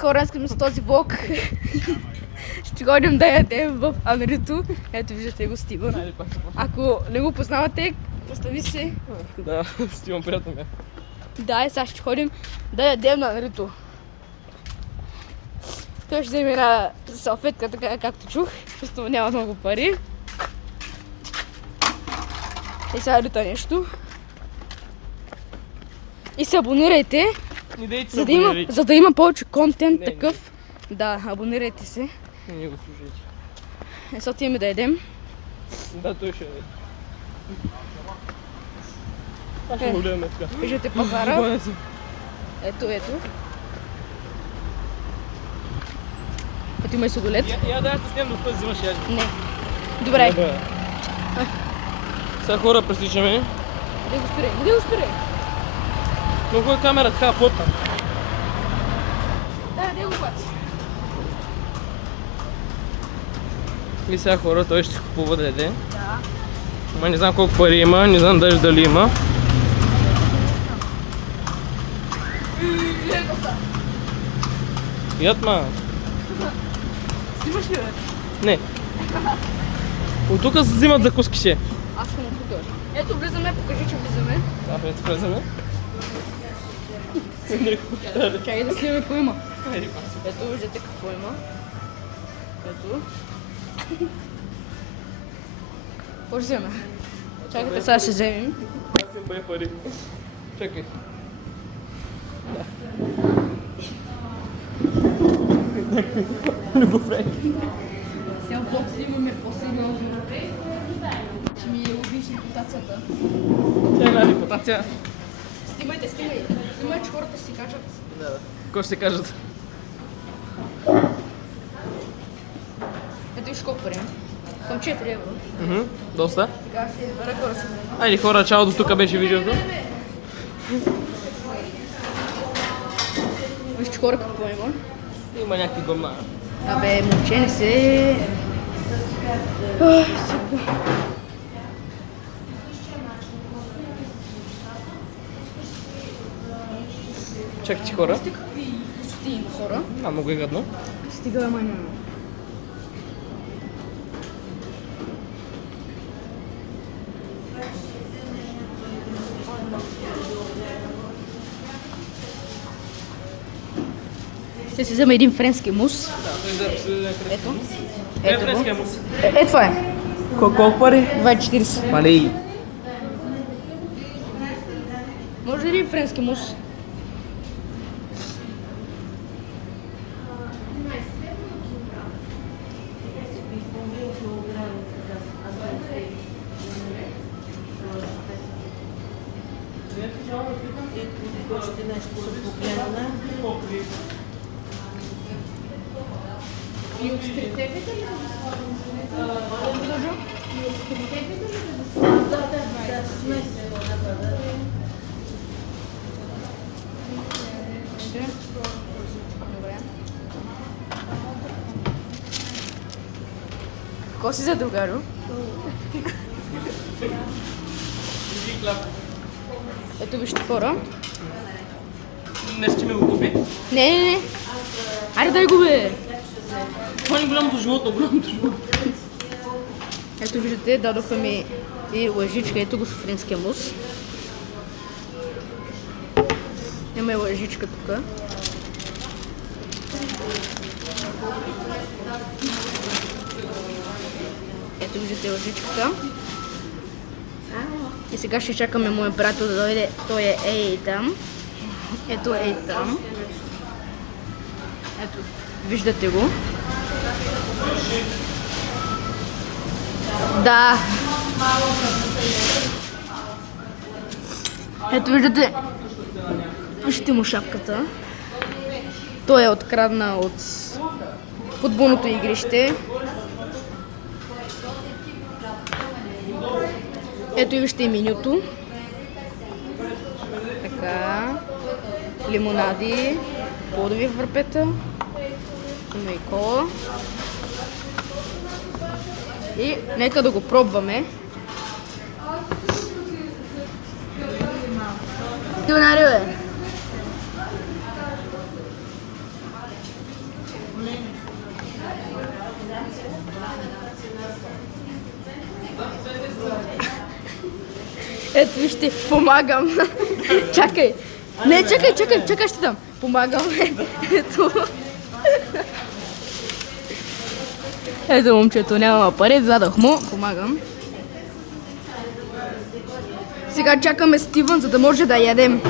хора, искам с този влог. Ще ходим да ядем в Анрито. Ето виждате го Стивън. Ако не го познавате, представи се. Да, Стивън приятно ми. Да, и сега ще ходим да ядем на Анрито. Той ще вземе една салфетка, така както чух, защото няма много пари. И сега рита нещо. И се абонирайте, за да има повече контент такъв. Да, абонирайте се. Не го слушайте. Сега отиваме да ядем. Да, той ще яде. Аз ще го гледаме така. Виждате пазара. Ето. Ето има и сладолед. Я да ще снимам, но взимаш яде. Не. Добре. Сега хора пресичаме. Къде го спирай? Много е камера така плътна. Да, не го плати. И сега хора, той ще си купува да яде. Да. Ама не знам колко пари има, не знам даже дали има. Яд, ма. Снимаш ли, бе? Не. От тук се взимат закуски ще. Аз съм от тук. Ето влизаме, покажи, че влизаме. Да, ето влизаме. Чакай да снимаме какво има. Ето виждате какво има. Ето. Какво ще вземе? Чакайте, сега ще вземем. Аз им бе пари. Чакай. Любоврейки. Сега в блок снимаме, после имаме. Ще ми убиш репутацията. Тя е една репутация. Снимай, че хората си кажат. Да. Какво ще кажат? Ето виж колко пари. Към 4 евро. Доста. Сега ще избера хора си. Айде хора, чао, до тук беше видеото. Виж хора какво има. Има някакви гомна. Абе, момче, не се... Чакайте хора. Вижте какви висоти има хора. Много е гадно. Стига, ама няма. Ще си взема един френски мус. Ето. Ето го. Е, това е. Колко пари? 2,40. Малей. Може ли френски мус? Още нещо се погледна. И от скрите видите ли? Какво си за другаро? Ето вижте хора. Днес ще ми го купи. Не. Айде дай го бе. Това е голямото животно, Ето виждате, дадоха ми и лъжичка. Ето го шофринския мус. Има и лъжичка тук. Ето виждате лъжичката. И сега ще чакаме моят приятел да дойде. Той е ей там. Ето ей там. Ето, виждате го. Да. Ето виждате. Вижте му шапката. Той е открадна от футболното игрище. Ето и вижте менюто. Така. Лимонади, плодови върпета, има и кола. И нека да го пробваме. Донари, бе! Ето вижте, помагам. Чакай. Не, чакай, ще дам. Помагам. Ето. Ето момчето, няма пари, задах му. Помагам. Сега чакаме Стивън, за да може да ядем.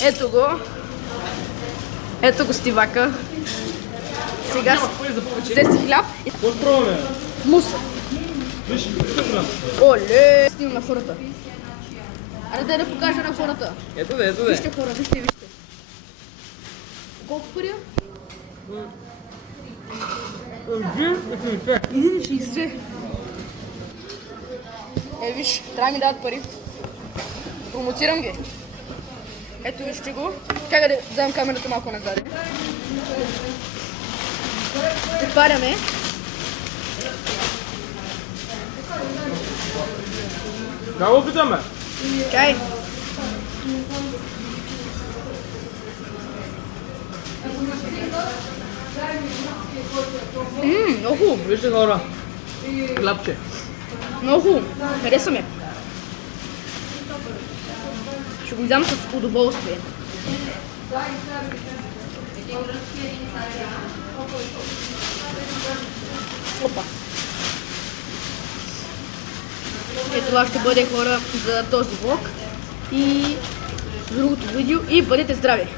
Ето го. Ето го Стивака. Сега взе си хляб. Какво пробваме? Муса. Виж, тук. Оле! Снимам на хората. Аре дай да покажа на хората. Ето де. Вижте хора, вижте. Колко пари? 60. Виж, трябва да ми дадат пари. Промоцирам ги. Ето вижте го. Чакай да вземем камерата малко назад. Отваряме. Да го опитаме. Чай. Много хубаво. Вижте хора. Хлябче. Много хубаво. Хареса ми. Ще го взема с удоволствие. Опа. Това ще бъде хора за този влог и другото видео и бъдете здрави!